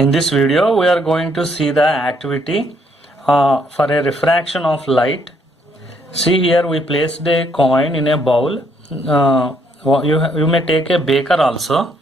In this video, we are going to see the activity for a refraction of light. See here, we placed a coin in a bowl. You may take a beaker also.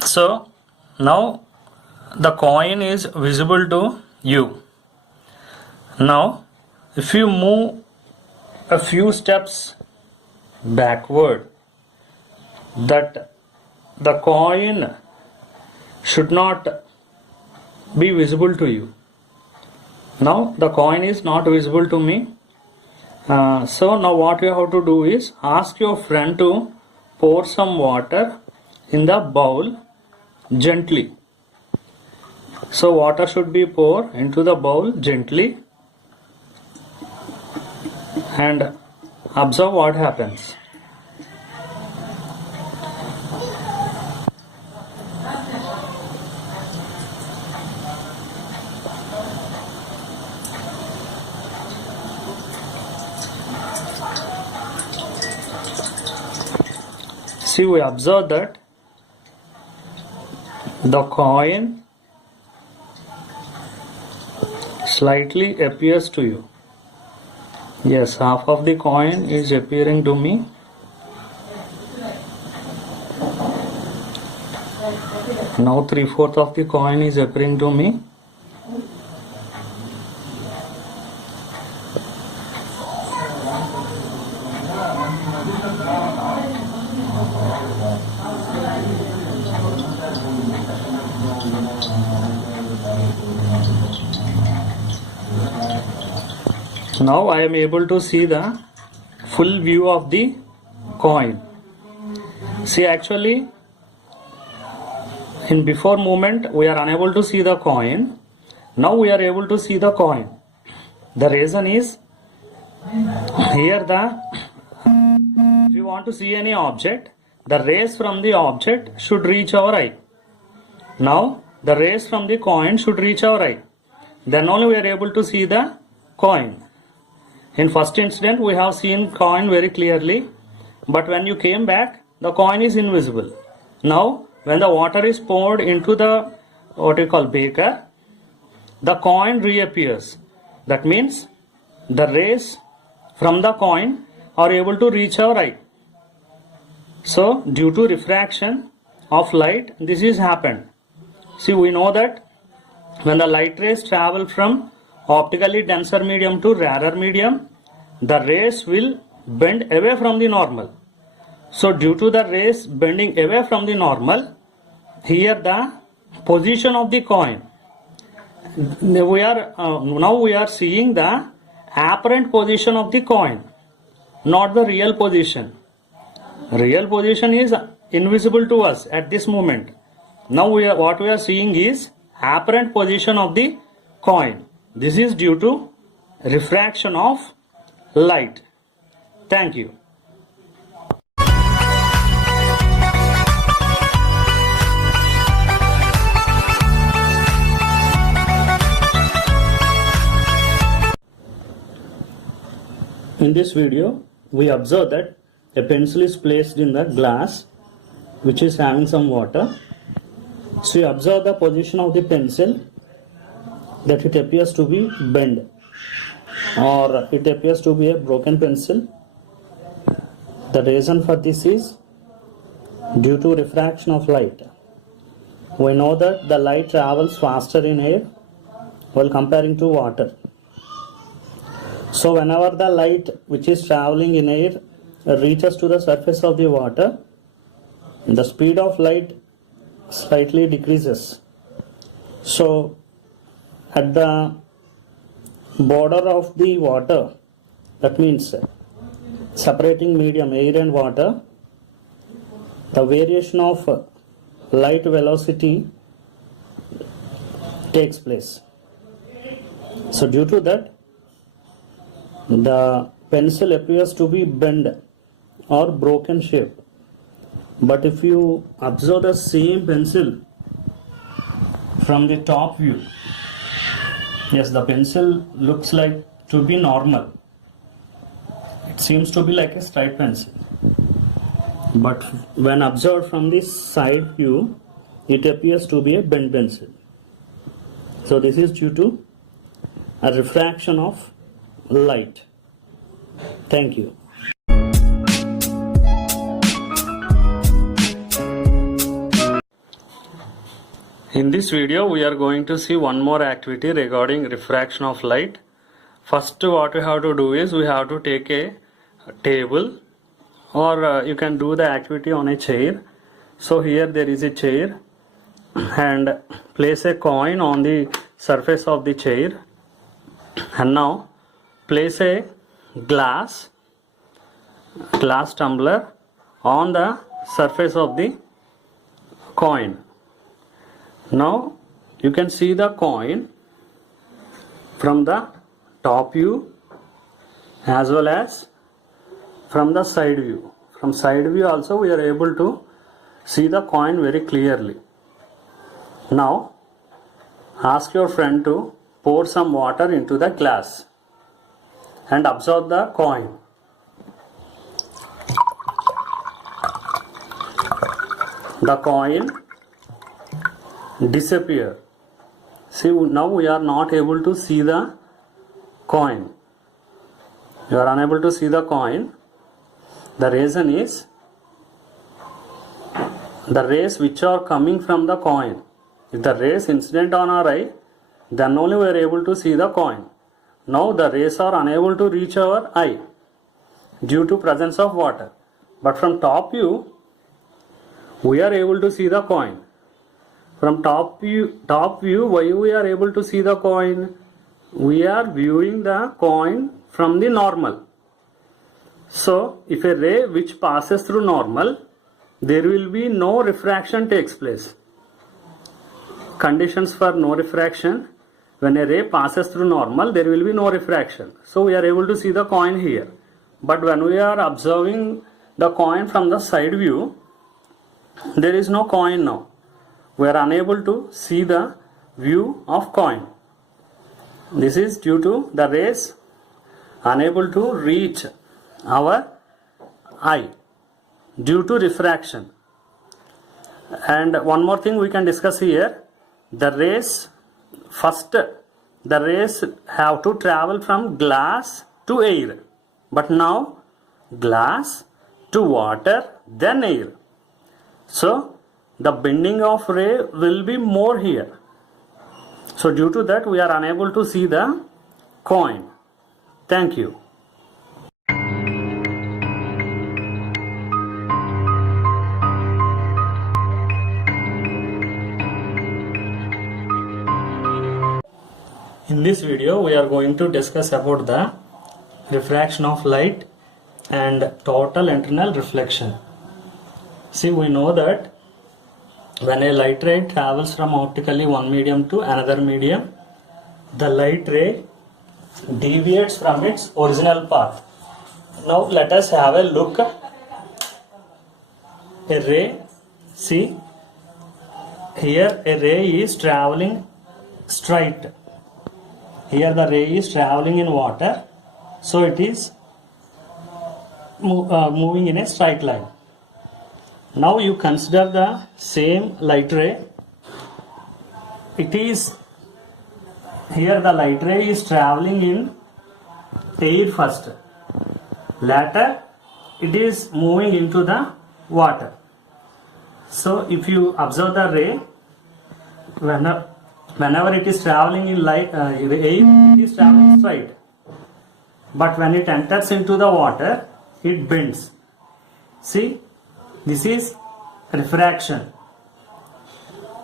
So now the coin is visible to you. Now if you move a few steps backward, that the coin should not be visible to you. Now the coin is not visible to me. So now what you have to do is ask your friend to pour some water in the bowl gently. So water should be poured into the bowl gently and observe what happens. See, we observe that the coin slightly appears to you. Yes, half of the coin is appearing to me. Now 3/4 of the coin is appearing to me. Now I am able to see the full view of the coin. See, actually in before movement we are unable to see the coin. Now we are able to see the coin. The reason is here if you want to see any object, the rays from the object should reach our eye. Now the rays from the coin should reach our eye. Then only we are able to see the coin. In first incident we have seen coin very clearly, but when you came back the coin is invisible. Now when the water is poured into the beaker, the coin reappears. That means the rays from the coin are able to reach our eye. So due to refraction of light, this is happened. See, we know that when the light rays travel from optically denser medium to rarer medium, the rays will bend away from the normal. So due to the rays bending away from the normal, here the position of the coin, now we are seeing the apparent position of the coin, not the real position. Real position is invisible to us at this moment. Now what we are seeing is apparent position of the coin. This is due to refraction of light. Thank you. In this video, we observe that a pencil is placed in the glass which is having some water. So you observe the position of the pencil, that it appears to be bent or it appears to be a broken pencil. The reason for this is due to refraction of light. We know that the light travels faster in air while comparing to water. So whenever the light which is traveling in air reaches to the surface of the water, the speed of light slightly decreases. So at the border of the water, that means separating medium air and water, the variation of light velocity takes place. So due to that, the pencil appears to be bent or broken shape. But if you observe the same pencil from the top view, yes, the pencil looks like to be normal. It seems to be like a straight pencil. But when observed from this side view, it appears to be a bent pencil. So this is due to a refraction of light. Thank you. In this video we are going to see one more activity regarding refraction of light. First, what we have to do is we have to take a table, or you can do the activity on a chair. So here there is a chair, and place a coin on the surface of the chair, and now place a glass tumbler on the surface of the coin. Now you can see the coin from the top view as well as from the side view. From side view also we are able to see the coin very clearly. Now ask your friend to pour some water into the glass and observe the coin. The coin disappear. See, now we are not able to see the coin. You are unable to see the coin. The reason is the rays which are coming from the coin. If the rays incident on our eye, then only we are able to see the coin. Now the rays are unable to reach our eye due to presence of water. But from top view, we are able to see the coin. From top view, why we are able to see the coin? We are viewing the coin from the normal. So, if a ray which passes through normal, there will be no refraction takes place. Conditions for no refraction: when a ray passes through normal, there will be no refraction. So, we are able to see the coin here. But when we are observing the coin from the side view, there is no coin now. We are unable to see the view of coin. This is due to the rays unable to reach our eye due to refraction. And one more thing we can discuss here: the rays have to travel from glass to air, but now glass to water, then air. So the bending of ray will be more here. So due to that we are unable to see the coin. Thank you. In this video we are going to discuss about the refraction of light and total internal reflection. See, we know that when a light ray travels from optically one medium to another medium, the light ray deviates from its original path. Now let us have a look. A ray, see, here a ray is traveling straight. Here the ray is traveling in water, so it is moving in a straight line. Now you consider the same light ray. It is here the light ray is traveling in air first. Later it is moving into the water. So if you observe the ray, whenever it is traveling in air, it is traveling straight. But when it enters into the water, it bends. See, this is refraction.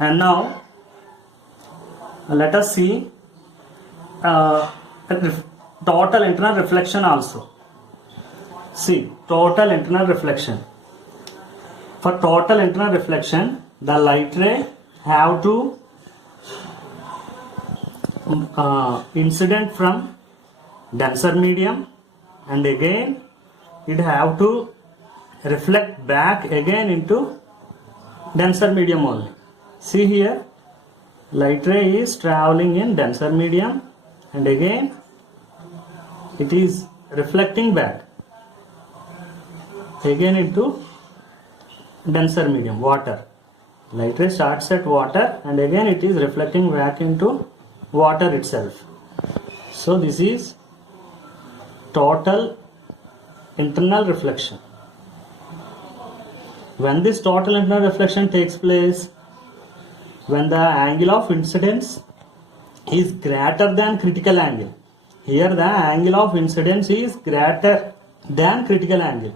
And now let us see total internal reflection also. See, total internal reflection. For total internal reflection, the light ray have to incident from denser medium, and again it have to reflect back again into denser medium only. See here, light ray is traveling in denser medium and again it is reflecting back again into denser medium, water. Light ray starts at water and again it is reflecting back into water itself. So this is total internal reflection. When this total internal reflection takes place, when the angle of incidence is greater than critical angle. Here the angle of incidence is greater than critical angle.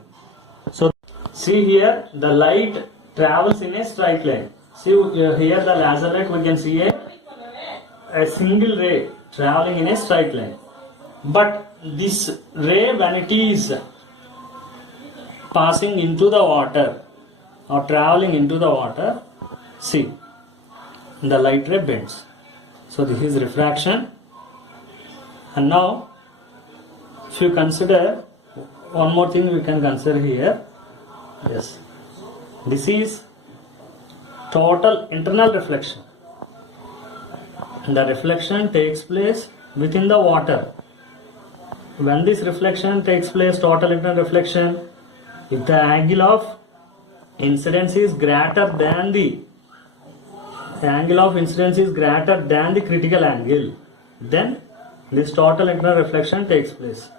So see here the light travels in a straight line. See here the laser light we can see a single ray traveling in a straight line. But this ray when it is passing into the water or traveling into the water, see the light ray bends. So this is refraction. And now if you consider one more thing we can consider here. Yes, this is total internal reflection. The reflection takes place within the water. When this reflection takes place, total internal reflection, if the angle of incidence is greater than the critical angle, then this total internal reflection takes place.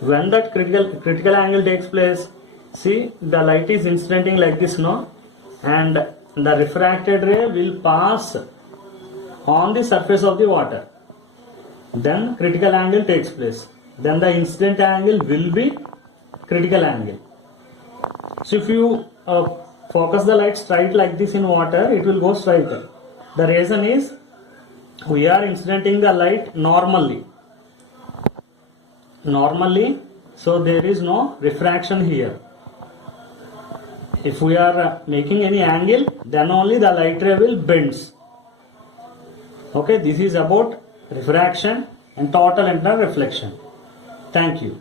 When that critical angle takes place, see the light is incidenting like this, no? And the refracted ray will pass on the surface of the water. Then critical angle takes place. Then the incident angle will be critical angle. So if you focus the light straight like this in water, it will go straight. The reason is we are incidenting the light normally, so there is no refraction here. If we are making any angle, then only the light ray will bends. Okay, this is about refraction and total internal reflection. Thank you.